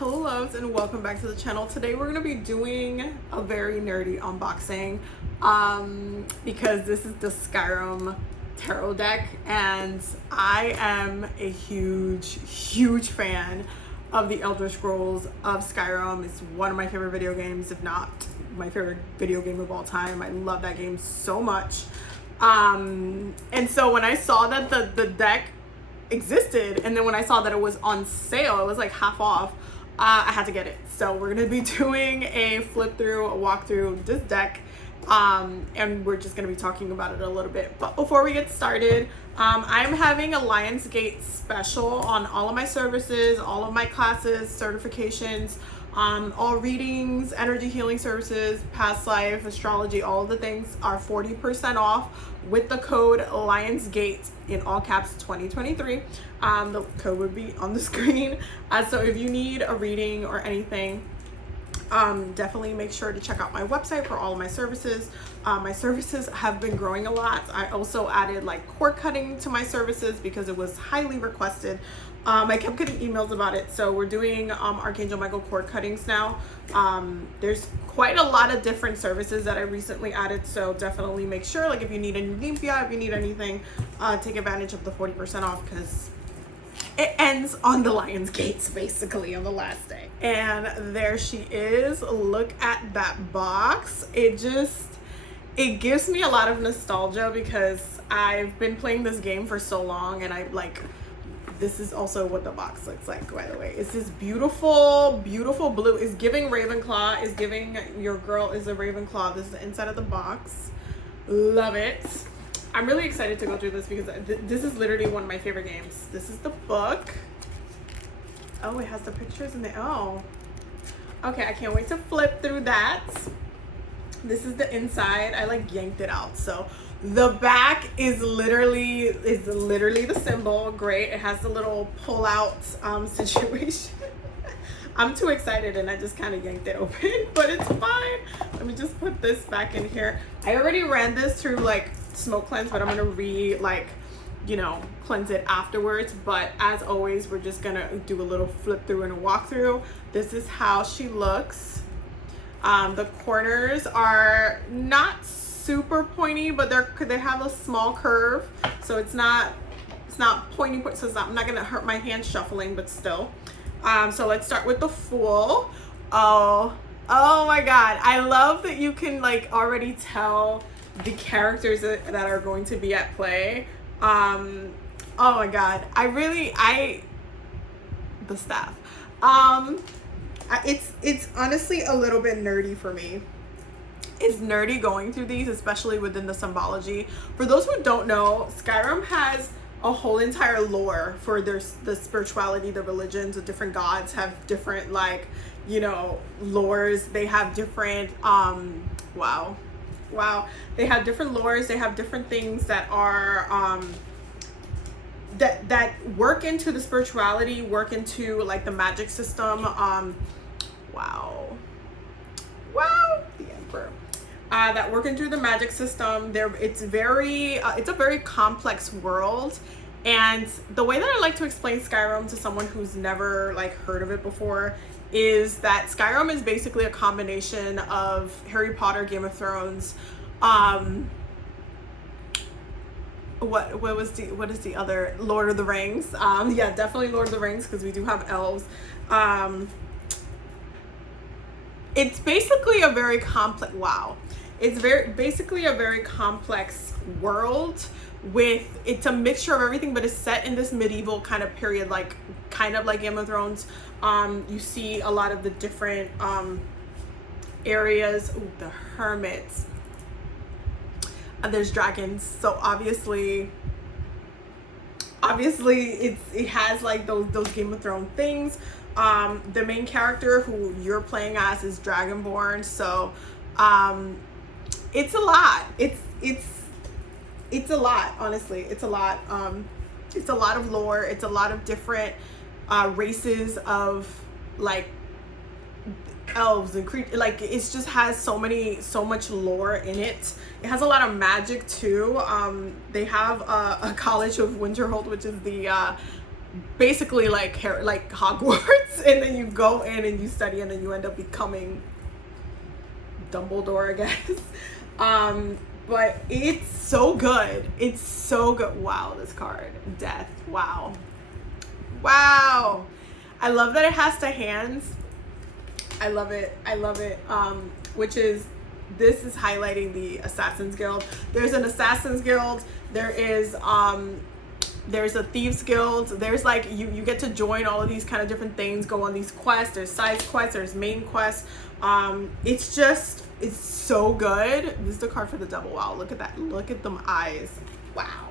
Hello loves and welcome back to the channel. Today we're going to be doing a very nerdy unboxing because this is the SKYRIM tarot deck and I am a huge fan of the Elder Scrolls of SKYRIM. It's one of my favorite video games, if not my favorite video game of all time. I love that game so much. And so when I saw that the deck existed, and then when I saw that it was on sale, it was like half off, I had to get it. So we're gonna be doing a flip through, a walk through this deck, and we're just gonna be talking about it a little bit. But before we get started, I'm having a Lionsgate special on all of my services, all of my classes, certifications, all readings, energy healing services, past life, astrology, all of the things are 40% off with the code Lionsgate in all caps 2023. The code would be on the screen. So if you need a reading or anything, definitely make sure to check out my website for all of my services. My services have been growing a lot. I also added like cord cutting to my services because it was highly requested. I kept getting emails about it. So we're doing Archangel Michael cord cuttings now. There's quite a lot of different services that I recently added. So definitely make sure, like if you need a new limpia, if you need anything, take advantage of the 40% off because it ends on the Lion's Gates basically on the last day. And there she is. Look at that box. It gives me a lot of nostalgia because I've been playing this game for so long, and this is also what the box looks like, by the way. It's this beautiful blue. It's giving Ravenclaw. Is giving your girl is a Ravenclaw. This is the inside of the box. Love it. I'm really excited to go through this because this is literally one of my favorite games. This is the book. Oh, it has the pictures in there. Oh, okay. I can't wait to flip through that. This is the inside. I like yanked it out. So the back is literally the symbol. Great. It has the little pull out situation. I'm too excited and I just kind of yanked it open, but it's fine. Let me just put this back in here. I already ran this through like smoke cleanse, but I'm gonna cleanse it afterwards. But as always, we're just gonna do a little flip through and a walk through. This is how she looks. The corners are not super pointy, but they have a small curve, so it's not pointy, so I'm not gonna hurt my hand shuffling, but still. So let's start with the Fool. Oh my god, I love that you can like already tell the characters that are going to be at play. Oh my god, the staff. It's honestly a little bit nerdy for me. It's nerdy going through these, especially within the symbology. For those who don't know, SKYRIM has a whole entire lore for the spirituality, the religions, the different gods have different lores. They have different they have different lores. They have different things that are that work into the spirituality, work into like the magic system. The Emperor. That work into the magic system. It's a very complex world, and the way that I like to explain SKYRIM to someone who's never like heard of it before is that SKYRIM is basically a combination of Harry Potter, Game of Thrones, what is the other, Lord of the Rings. Yeah, definitely Lord of the Rings, because we do have elves. It's basically a very complex basically a very complex world it's a mixture of everything, but it's set in this medieval kind of period, kind of like Game of Thrones. You see a lot of the different areas. Ooh, the hermits. There's dragons, so obviously it has like those Game of Thrones things. The main character who you're playing as is Dragonborn, so it's a lot. It's a lot, honestly. It's a lot. It's a lot of lore. It's a lot of different races of like elves and creatures. Like it just has so much lore in it. It has a lot of magic too. They have a College of Winterhold, which is the basically like Hogwarts, and then you go in and you study, and then you end up becoming Dumbledore, I guess. But it's so good. It's so good. Wow, this card, Death. Wow. Wow. I love that it has the hands. I love it. I love it. Which is, this is highlighting the Assassin's Guild. There's an Assassin's Guild. There's a Thieves Guild. There's like, you get to join all of these kind of different things, go on these quests. There's side quests, there's main quests. It's so good. This is the card for the devil. Wow, look at that. Look at them eyes. Wow.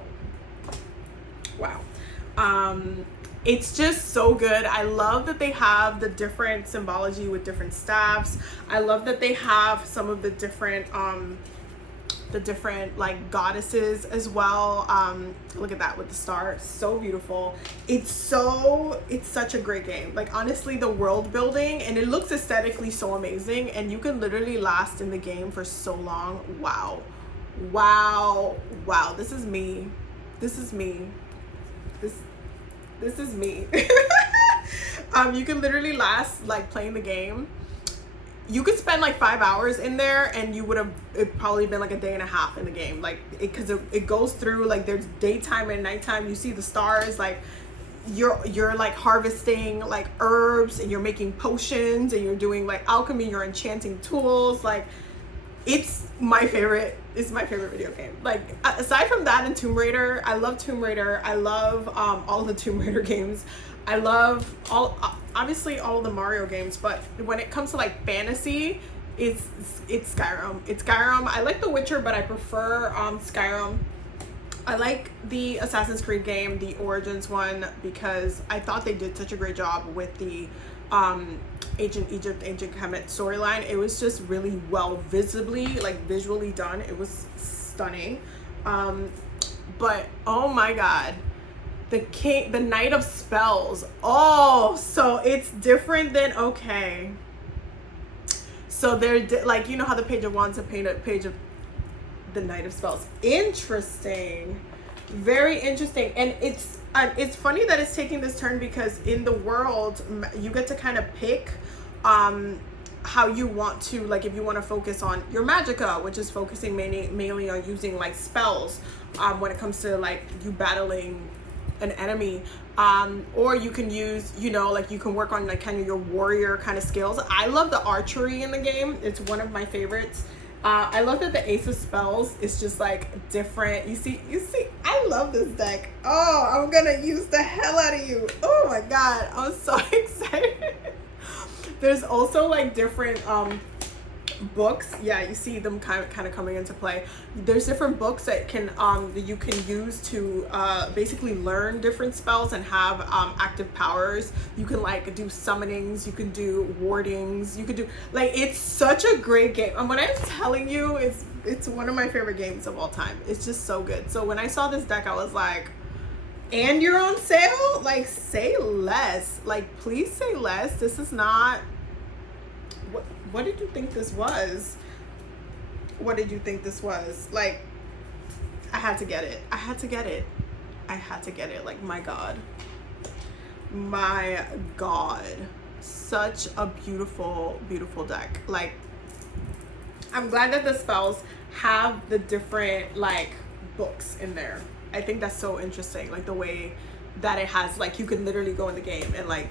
Wow. It's just so good. I love that they have the different symbology with different staffs. I love that they have some of the different like goddesses as well. Look at that with the star. So beautiful. It's such a great game. Like, honestly, the world building, and it looks aesthetically so amazing, and you can literally last in the game for so long. Wow. This is me. This is me. You can literally last, like, playing the game. You could spend like 5 hours in there, and you would have, it probably been like a day and a half in the game, like because it goes through, like, there's daytime and nighttime. You see the stars, like you're like harvesting like herbs, and you're making potions, and you're doing like alchemy, you're enchanting tools. Like, it's my favorite video game. Like, aside from that and Tomb Raider, I love Tomb Raider. I love all of the Tomb Raider games. I love obviously all of the Mario games, but when it comes to like fantasy, it's Skyrim. It's Skyrim. I like The Witcher, but I prefer Skyrim. I like the Assassin's Creed game, the Origins one, because I thought they did such a great job with the Ancient Egypt, Ancient Kemet storyline. It was just really well visually done. It was stunning. But oh my god, the Knight of Spells. Oh, so it's different than, okay. So they're like, you know how the Page of Wands, a page of the Knight of Spells. Interesting. Very interesting. And it's funny that it's taking this turn, because in the world, you get to kind of pick how you want to, like, if you want to focus on your magicka, which is focusing mainly on using like spells when it comes to like you battling an enemy, or you can use, you know, like you can work on like kind of your warrior kind of skills. I love the archery in the game. It's one of my favorites. I love that the Ace of Spells is just like different. You see, I love this deck. Oh, I'm gonna use the hell out of you. Oh my god, I'm so excited. There's also like different books. Yeah, you see them kind of coming into play. There's different books that you can use to basically learn different spells and have active powers. You can like do summonings, you can do wardings, you could do, like, it's such a great game. And when I'm telling you, it's one of my favorite games of all time. It's just so good. So when I saw this deck, I was like, and you're on sale? Like, say less. Like, please say less. This is not, what did you think this was? What did you think this was? Like, I had to get it. I had to get it. Like, my god. Such a beautiful, beautiful deck. Like, I'm glad that the spells have the different like books in there. I think that's so interesting. Like, the way that it has, like, you can literally go in the game and like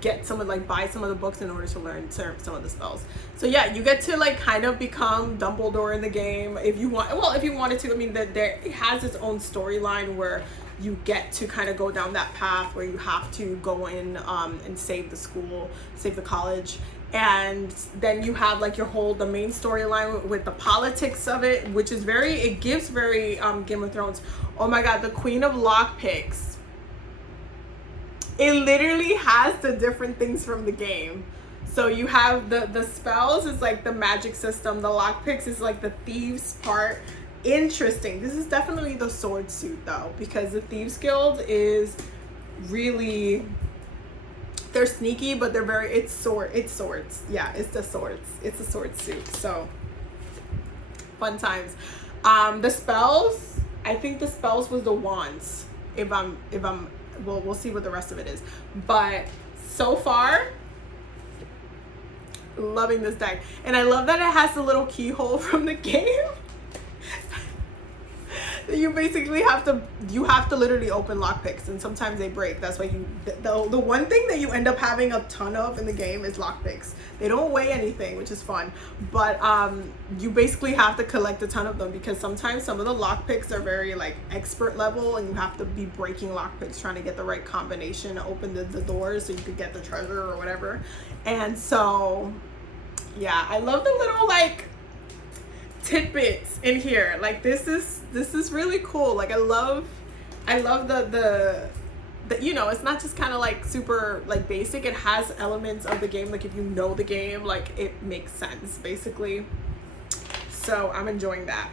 get some of, like, buy some of the books in order to learn some of the spells. So yeah, you get to like kind of become Dumbledore in the game if you want. Well, if you wanted to. I mean, it has its own storyline where you get to kind of go down that path where you have to go in and save the school, save the college. And then you have like the main storyline with the politics of it, which is it gives very Game of Thrones. Oh my god, the Queen of Lockpicks. It literally has the different things from the game. So you have the spells is like the magic system. The lockpicks is like the thieves part. Interesting. This is definitely the sword suit though, because the Thieves Guild is really, they're sneaky, but they're it's swords. Yeah, it's the swords. It's a sword suit. So fun times. The spells, I think the spells was the wands. If I'm we'll see what the rest of it is. But so far, loving this deck. And I love that it has the little keyhole from the game. You basically have to literally open lockpicks, and sometimes they break. That's why the one thing that you end up having a ton of in the game is lockpicks. They don't weigh anything, which is fun, but you basically have to collect a ton of them, because sometimes some of the lockpicks are very like expert level, and you have to be breaking lockpicks trying to get the right combination to open the doors so you could get the treasure or whatever. And so yeah, I love the little like tidbits in here. Like this is really cool. Like I love the you know, it's not just kind of like super like basic. It has elements of the game, like if you know the game, like it makes sense basically. So I'm enjoying that.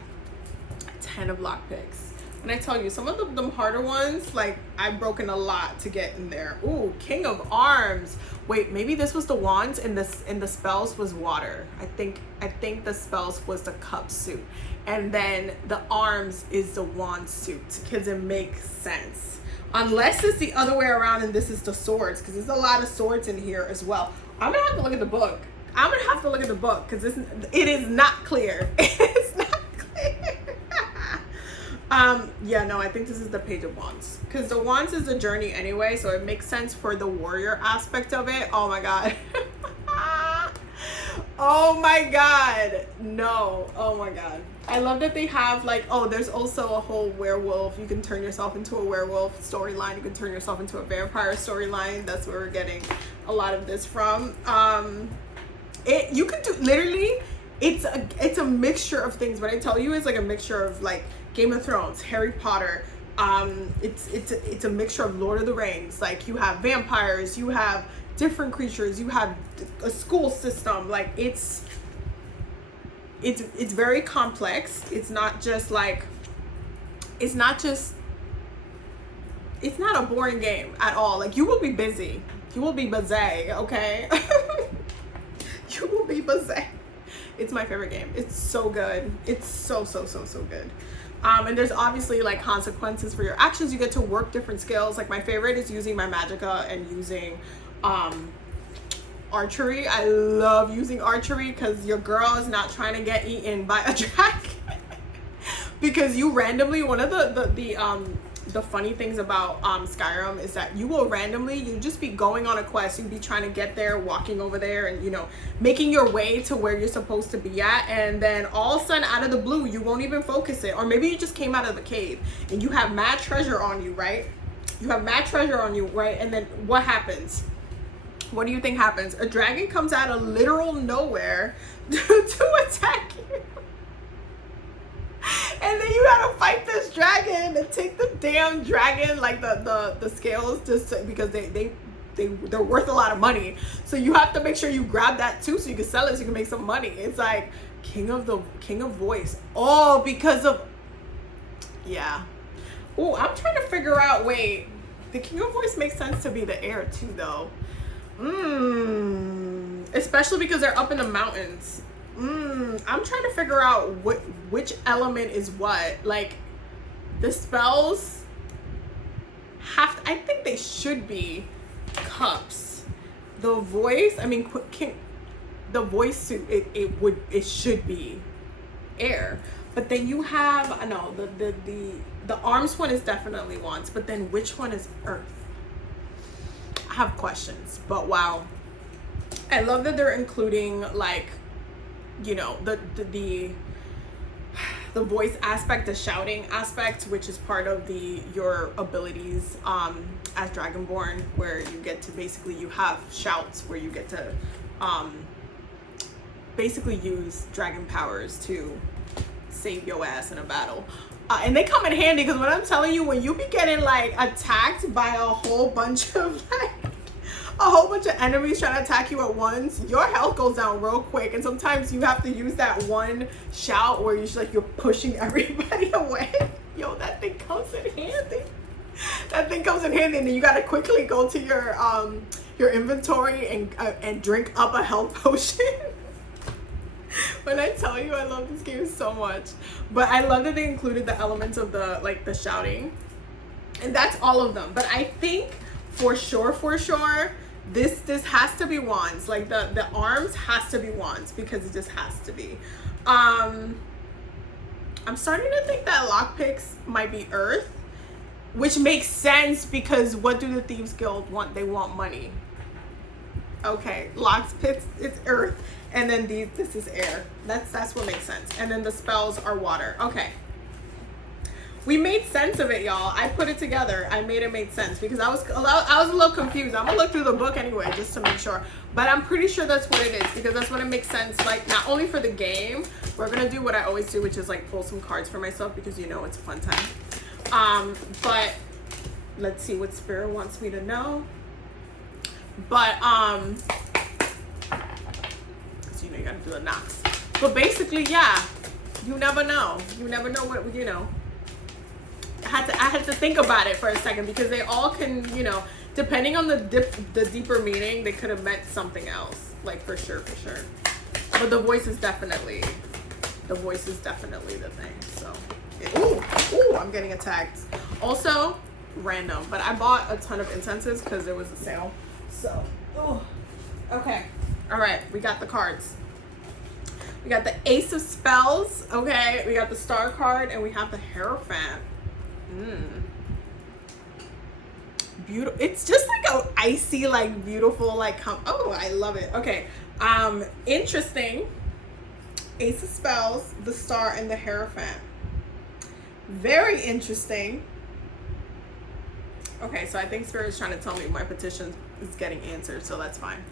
10 of lockpicks. And I tell you, some of them harder ones, like I've broken a lot to get in there. Ooh, King of Arms. Wait, maybe this was the wands and the spells was water. I think the spells was the cup suit, and then the arms is the wand suit, because it makes sense. Unless it's the other way around and this is the swords, because there's a lot of swords in here as well. I'm gonna have to look at the book. Because it is not clear. It is not clear. Yeah, no, I think this is the Page of Wands, because the wands is a journey anyway, so it makes sense for the warrior aspect of it. Oh my god. Oh my god, no. Oh my god, I love that they have like, oh, there's also a whole werewolf. You can turn yourself into a werewolf storyline. You can turn yourself into a vampire storyline. That's where we're getting a lot of this from. You can do literally, it's a mixture of things, but I tell you, it's like a mixture of like Game of Thrones, Harry Potter. It's a mixture of Lord of the Rings. Like you have vampires, you have different creatures, you have a school system. Like it's very complex. It's not a boring game at all. Like you will be busy. You will be busy, okay? You will be busy. It's my favorite game. It's so good. It's so good. And there's obviously like consequences for your actions. You get to work different skills. Like my favorite is using my magicka and using archery. I love using archery because your girl is not trying to get eaten by a dragon. Because you randomly, one of the funny things about Skyrim is that you will randomly, you just be going on a quest, you'd be trying to get there, walking over there, and you know, making your way to where you're supposed to be at, and then all of a sudden out of the blue you won't even focus it, or maybe you just came out of the cave and you have mad treasure on you, right? You have mad treasure on you, right? And then what happens? What do you think happens? A dragon comes out of literal nowhere to attack you. And then you gotta fight this dragon and take the damn dragon, like the scales, just because they're worth a lot of money. So you have to make sure you grab that too, so you can sell it, so you can make some money. It's like king of voice. Oh, because of, yeah. Oh, I'm trying to figure out. Wait, the king of voice makes sense to be the heir too, though. Especially because they're up in the mountains. I'm trying to figure out which element is what. Like the spells have to, I think they should be cups. The voice, I mean, the voice suit, it should be air. But then you have, no, the arms one is definitely wands, but then which one is earth? I have questions, but wow. I love that they're including like, you know, the voice aspect, the shouting aspect, which is part of your abilities as Dragonborn, where you get to basically, you have shouts where you get to basically use dragon powers to save your ass in a battle. And they come in handy, because what I'm telling you, when you be getting like attacked by a whole bunch of enemies trying to attack you at once, your health goes down real quick, and sometimes you have to use that one shout where you're pushing everybody away. Yo, that thing comes in handy. That thing comes in handy, and then you gotta quickly go to your inventory and drink up a health potion. When I tell you, I love this game so much. But I love that they included the elements of the shouting. And that's all of them. But I think for sure, this has to be wands. Like the arms has to be wands because it just has to be. I'm starting to think that lockpicks might be earth, which makes sense because what do the Thieves Guild want? They want money. Okay, lockpicks, it's earth, and then this is air. That's what makes sense. And then the spells are water. Okay. We made sense of it, y'all. I put it together. I made it make sense because I was a little confused. I'm gonna look through the book anyway just to make sure. But I'm pretty sure that's what it is because that's what it makes sense. Like not only for the game, we're gonna do what I always do, which is like pull some cards for myself because you know it's a fun time. But let's see what Spirit wants me to know. But so you know you gotta do the knocks. But basically, yeah, you never know. You never know what you know. I had to think about it for a second because they all can, you know, depending on the deeper meaning, they could have meant something else, like for sure. But the voice is definitely the thing. So, ooh, I'm getting attacked. Also, random, but I bought a ton of incenses because there was a sale. So, okay, all right, we got the cards. We got the Ace of Spells. Okay, we got the Star card, and we have the Hierophant. Beautiful. It's just like a icy, like beautiful, like oh, I love it. Okay, interesting. Ace of Spells, the Star, and the Hierophant. Very interesting. Okay, so I think Spirit is trying to tell me my petition is getting answered, so that's fine.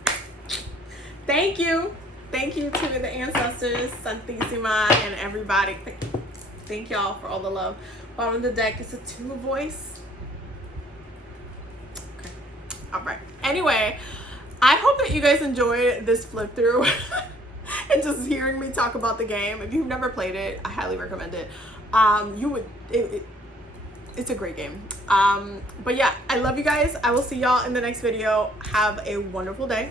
Thank you to the ancestors, Santissima, and everybody. Thank y'all for all the love. Bottom of the deck is a Two of Voice. Okay. All right. Anyway, I hope that you guys enjoyed this flip through and just hearing me talk about the game. If you've never played it, I highly recommend it. It's a great game. But yeah, I love you guys. I will see y'all in the next video. Have a wonderful day.